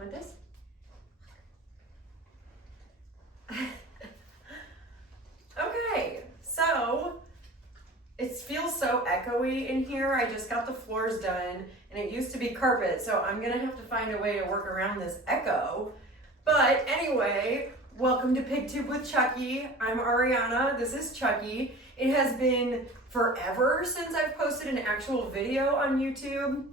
Want this? Okay, so it feels so echoey in here. I just got the floors done and it used to be carpet, so I'm gonna have to find a way to work around this echo. But anyway, welcome to PigTube with Chucky. I'm Ariana, this is Chucky. It has been forever since I've posted an actual video on YouTube.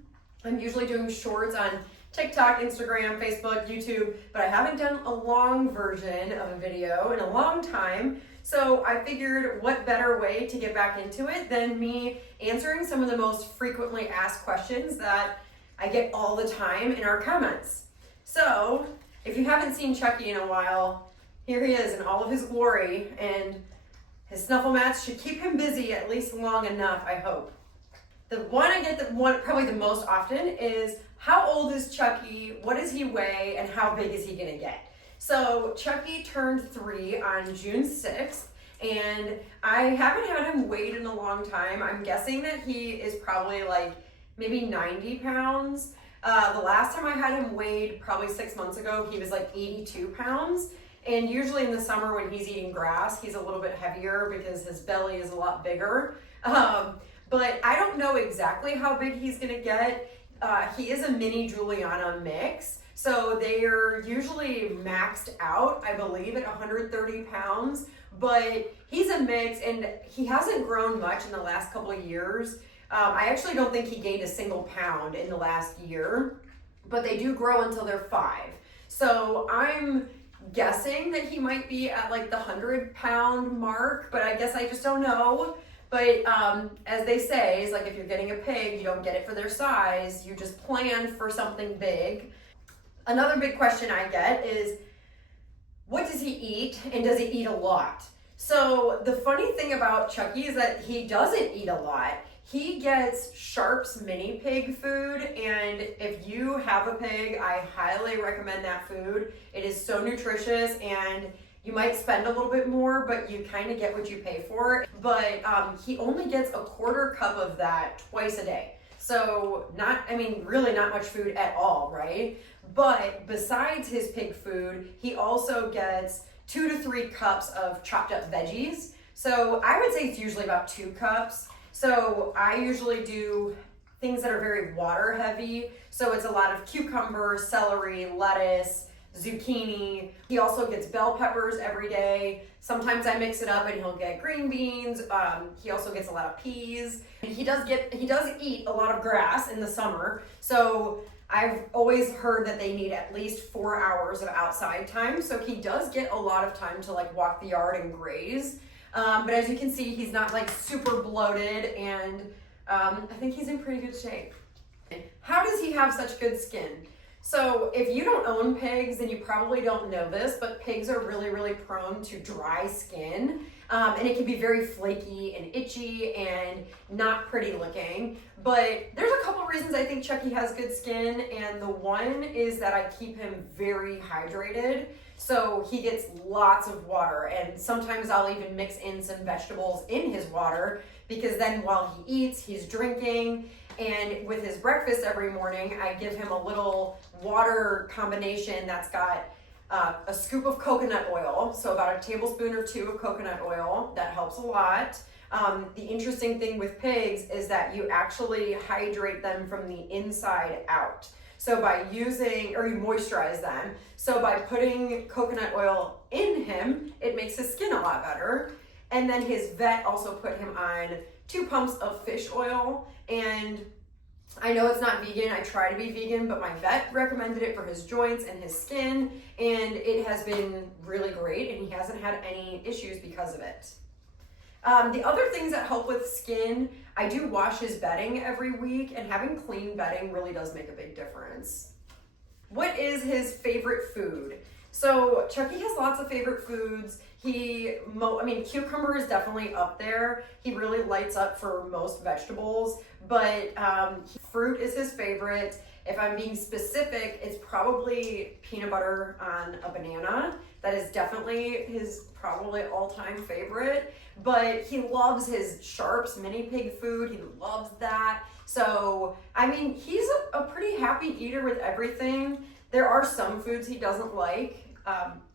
I'm usually doing shorts on TikTok, Instagram, Facebook, YouTube, but I haven't done a long version of a video in a long time. So I figured what better way to get back into it than me answering some of the most frequently asked questions that I get all the time in our comments. So if you haven't seen Chucky in a while, here he is in all of his glory, and his snuffle mats should keep him busy at least long enough, I hope. The one I get probably the most often is, how old is Chucky? What does he weigh? And how big is he gonna get? So Chucky turned 3 on June 6th, and I haven't had him weighed in a long time. I'm guessing that he is probably like maybe 90 pounds. The last time I had him weighed, probably 6 months ago, he was like 82 pounds. And usually in the summer when he's eating grass, he's a little bit heavier because his belly is a lot bigger. But I don't know exactly how big he's gonna get. He is a mini Juliana mix, so they are usually maxed out, I believe, at 130 pounds. But he's a mix, and he hasn't grown much in the last couple of years. I actually don't think he gained a single pound in the last year, but they do grow until they're 5. So I'm guessing that he might be at like the 100-pound mark, but I guess I just don't know. But as they say, it's like if you're getting a pig, you don't get it for their size, you just plan for something big. Another big question I get is, what does he eat, and does he eat a lot? So the funny thing about Chucky is that he doesn't eat a lot. He gets Sharp's mini pig food, and if you have a pig, I highly recommend that food. It is so nutritious, and you might spend a little bit more, but you kind of get what you pay for. But he only gets a quarter cup of that twice a day. So really not much food at all, right? But besides his pig food, he also gets 2 to 3 cups of chopped up veggies. So I would say it's usually about 2 cups. So I usually do things that are very water heavy. So it's a lot of cucumber, celery, lettuce, zucchini. He also gets bell peppers every day. Sometimes I mix it up and he'll get green beans. He also gets a lot of peas. He does eat a lot of grass in the summer. So I've always heard that they need at least 4 hours of outside time. So he does get a lot of time to like walk the yard and graze. But as you can see, he's not like super bloated, and I think he's in pretty good shape. How does he have such good skin? So if you don't own pigs, then you probably don't know this, but pigs are really, really prone to dry skin. And it can be very flaky and itchy and not pretty looking. But there's a couple reasons I think Chucky has good skin, and the one is that I keep him very hydrated. So he gets lots of water, and sometimes I'll even mix in some vegetables in his water, because then while he eats, he's drinking. And with his breakfast every morning, I give him a little water combination that's got a scoop of coconut oil, so about a tablespoon or 2 of coconut oil. That helps a lot. The interesting thing with pigs is that you actually hydrate them from the inside out. So by you moisturize them. So by putting coconut oil in him, it makes his skin a lot better. And then his vet also put him on 2 pumps of fish oil. And I know it's not vegan, I try to be vegan, but my vet recommended it for his joints and his skin, and it has been really great, and he hasn't had any issues because of it. The other things that help with skin, I do wash his bedding every week, and having clean bedding really does make a big difference. What is his favorite food? So Chucky has lots of favorite foods. Cucumber is definitely up there. He really lights up for most vegetables, but fruit is his favorite. If I'm being specific, it's probably peanut butter on a banana. That is definitely his probably all-time favorite, but he loves his Sharp's mini pig food. He loves that. So, he's a pretty happy eater with everything. There are some foods he doesn't like.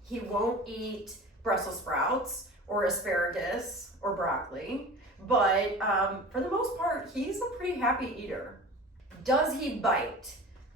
He won't eat Brussels sprouts or asparagus or broccoli, but for the most part, he's a pretty happy eater. Does he bite?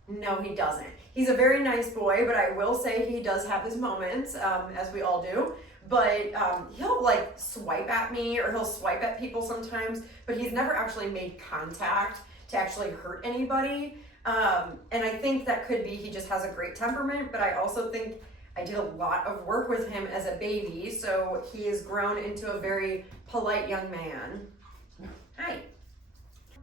No, he doesn't. He's a very nice boy, but I will say he does have his moments, as we all do. But he'll like swipe at me, or he'll swipe at people sometimes, but he's never actually made contact to actually hurt anybody. And I think that could be he just has a great temperament, but I also think I did a lot of work with him as a baby, so he has grown into a very polite young man. Hi.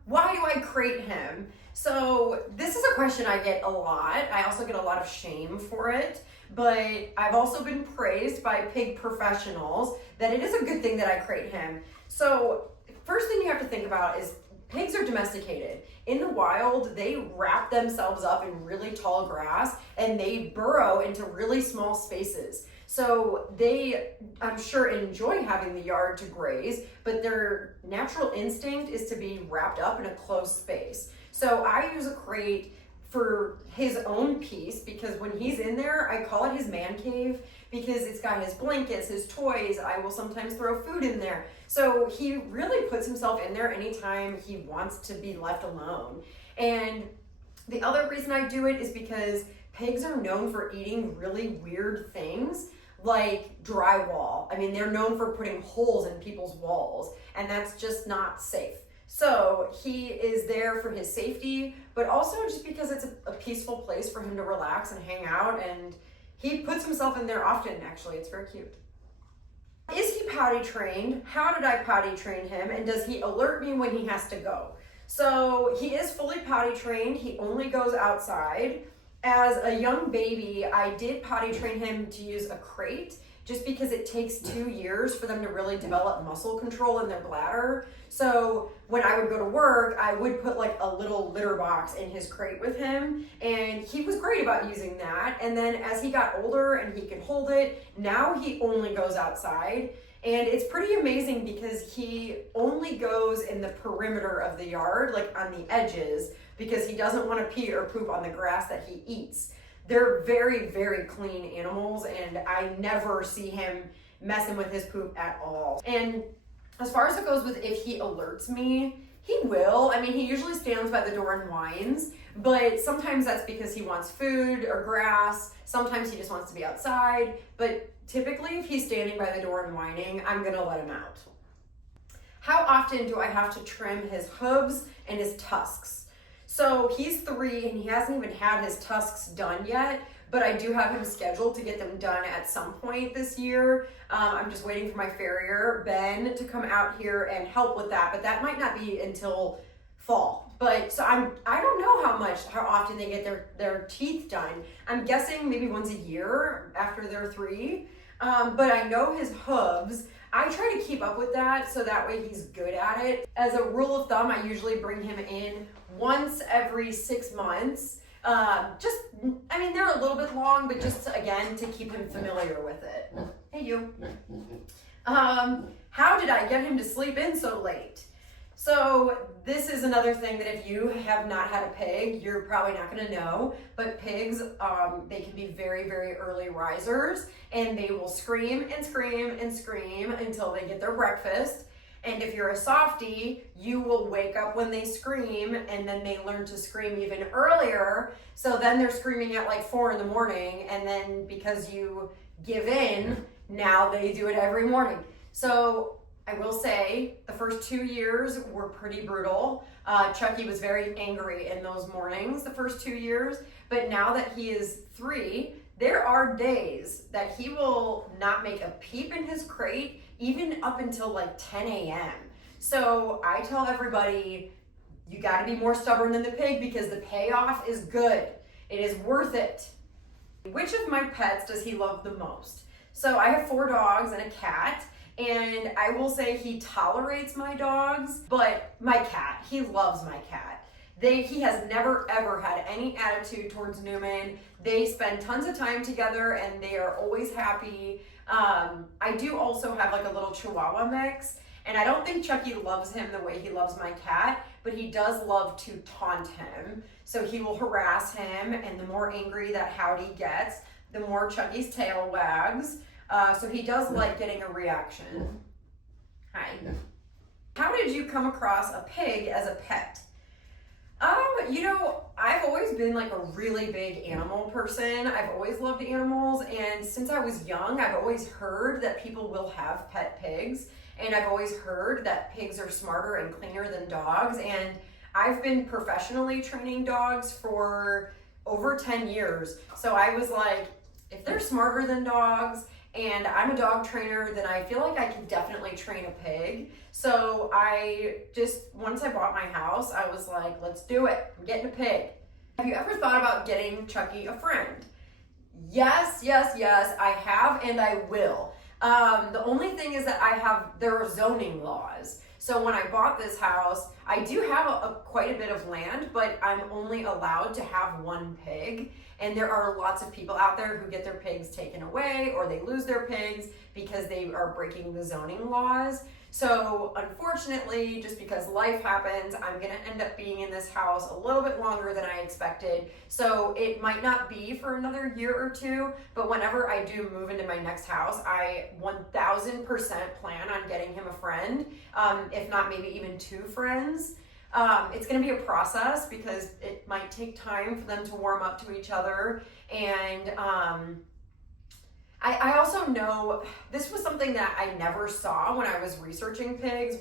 Why do I crate him? So this is a question I get a lot. I also get a lot of shame for it, but I've also been praised by pig professionals that it is a good thing that I crate him. So first thing you have to think about is pigs are domesticated. In the wild, they wrap themselves up in really tall grass and they burrow into really small spaces. So they, I'm sure, enjoy having the yard to graze, but their natural instinct is to be wrapped up in a closed space. So I use a crate for his own peace, because when he's in there, I call it his man cave, because it's got his blankets, his toys. I will sometimes throw food in there. So he really puts himself in there anytime he wants to be left alone. And the other reason I do it is because pigs are known for eating really weird things, like drywall. I mean, they're known for putting holes in people's walls, and that's just not safe. So he is there for his safety, but also just because it's a peaceful place for him to relax and hang out, and he puts himself in there often, actually. It's very cute. Is he potty trained? How did I potty train him? And does he alert me when he has to go? So he is fully potty trained. He only goes outside. As a young baby, I did potty train him to use a crate, just because it takes 2 years for them to really develop muscle control in their bladder. So when I would go to work, I would put like a little litter box in his crate with him, and he was great about using that. And then as he got older and he could hold it, now he only goes outside. And it's pretty amazing because he only goes in the perimeter of the yard, like on the edges, because he doesn't want to pee or poop on the grass that he eats. They're very, very clean animals, and I never see him messing with his poop at all. And as far as it goes with if he alerts me, he will. I mean, he usually stands by the door and whines, but sometimes that's because he wants food or grass. Sometimes he just wants to be outside, but typically if he's standing by the door and whining, I'm gonna let him out. How often do I have to trim his hooves and his tusks? So he's 3 and he hasn't even had his tusks done yet, but I do have him scheduled to get them done at some point this year. I'm just waiting for my farrier, Ben, to come out here and help with that, but that might not be until fall. But so I don't know how often they get their teeth done. I'm guessing maybe once a year after they're 3. But I know his hooves. I try to keep up with that so that way he's good at it. As a rule of thumb, I usually bring him in once every 6 months. I mean, they're a little bit long, but just again, to keep him familiar with it. Hey, you. How did I get him to sleep in so late? So this is another thing that if you have not had a pig, you're probably not gonna know, but pigs, they can be very, very early risers, and they will scream and scream and scream until they get their breakfast. And if you're a softie, you will wake up when they scream, and then they learn to scream even earlier. So then they're screaming at like 4 in the morning, and then because you give in, now they do it every morning. So I will say the first 2 years were pretty brutal. Chucky was very angry in those mornings the first 2 years, but now that he is 3, there are days that he will not make a peep in his crate, even up until like 10 a.m. So I tell everybody, you gotta be more stubborn than the pig because the payoff is good. It is worth it. Which of my pets does he love the most? So I have 4 dogs and a cat. And I will say he tolerates my dogs, but my cat, he loves my cat. He has never ever had any attitude towards Newman. They spend tons of time together and they are always happy. I do also have like a little Chihuahua mix, and I don't think Chucky loves him the way he loves my cat, but he does love to taunt him. So he will harass him, and the more angry that Howdy gets, the more Chucky's tail wags. So he does like getting a reaction. Hi. How did you come across a pig as a pet? You know, I've always been like a really big animal person. I've always loved animals, and since I was young, I've always heard that people will have pet pigs, and I've always heard that pigs are smarter and cleaner than dogs, and I've been professionally training dogs for over 10 years. So I was like, if they're smarter than dogs, and I'm a dog trainer, then I feel like I can definitely train a pig. So once I bought my house, I was like, let's do it. I'm getting a pig. Have you ever thought about getting Chucky a friend? Yes, I have, and I will. The only thing is that there are zoning laws. So when I bought this house, I do have quite a bit of land, but I'm only allowed to have one pig. And there are lots of people out there who get their pigs taken away, or they lose their pigs because they are breaking the zoning laws. So unfortunately, just because life happens, I'm gonna end up being in this house a little bit longer than I expected. So it might not be for another year or two, but whenever I do move into my next house, I 1000% plan on getting him a friend, if not maybe even 2 friends. It's going to be a process because it might take time for them to warm up to each other. And I also know this was something that I never saw when I was researching pigs.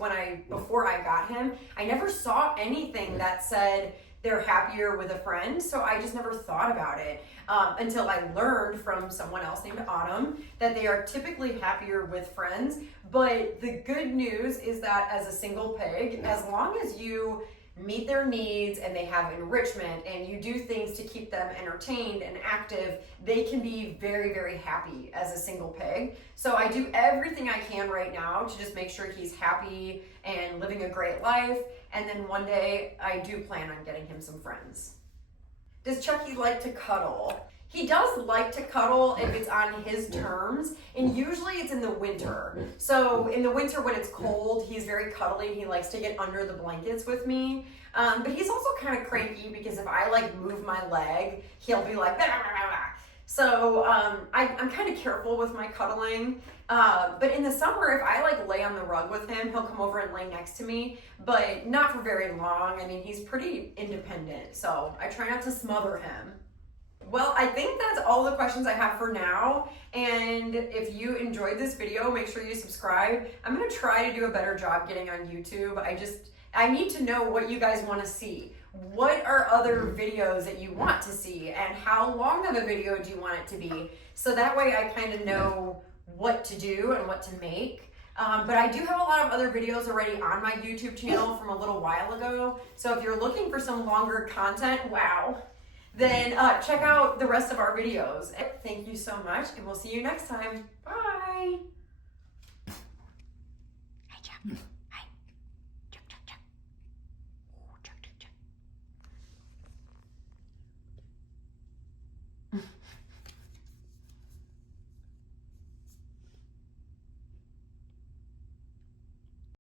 Before I got him, I never saw anything that said they're happier with a friend. So I just never thought about it until I learned from someone else named Autumn that they are typically happier with friends. But the good news is that as a single pig, as long as you meet their needs and they have enrichment and you do things to keep them entertained and active, they can be very, very happy as a single pig. So I do everything I can right now to just make sure he's happy and living a great life. And then one day I do plan on getting him some friends. Does Chucky like to cuddle? He does like to cuddle if it's on his terms, and usually it's in the winter. So in the winter when it's cold, he's very cuddly. He likes to get under the blankets with me. But he's also kind of cranky because if I like move my leg, he'll be like, bah, bah, bah, bah. So I'm kind of careful with my cuddling. But in the summer, if I like lay on the rug with him, he'll come over and lay next to me, but not for very long. I mean, he's pretty independent, so I try not to smother him. Well, I think that's all the questions I have for now. And if you enjoyed this video, make sure you subscribe. I'm gonna try to do a better job getting on YouTube. I need to know what you guys wanna see. What are other videos that you want to see, and how long of a video do you want it to be? So that way I kind of know what to do and what to make. But I do have a lot of other videos already on my YouTube channel from a little while ago. So if you're looking for some longer content, then check out the rest of our videos. Thank you so much, and we'll see you next time. Bye. Hi, Jeff.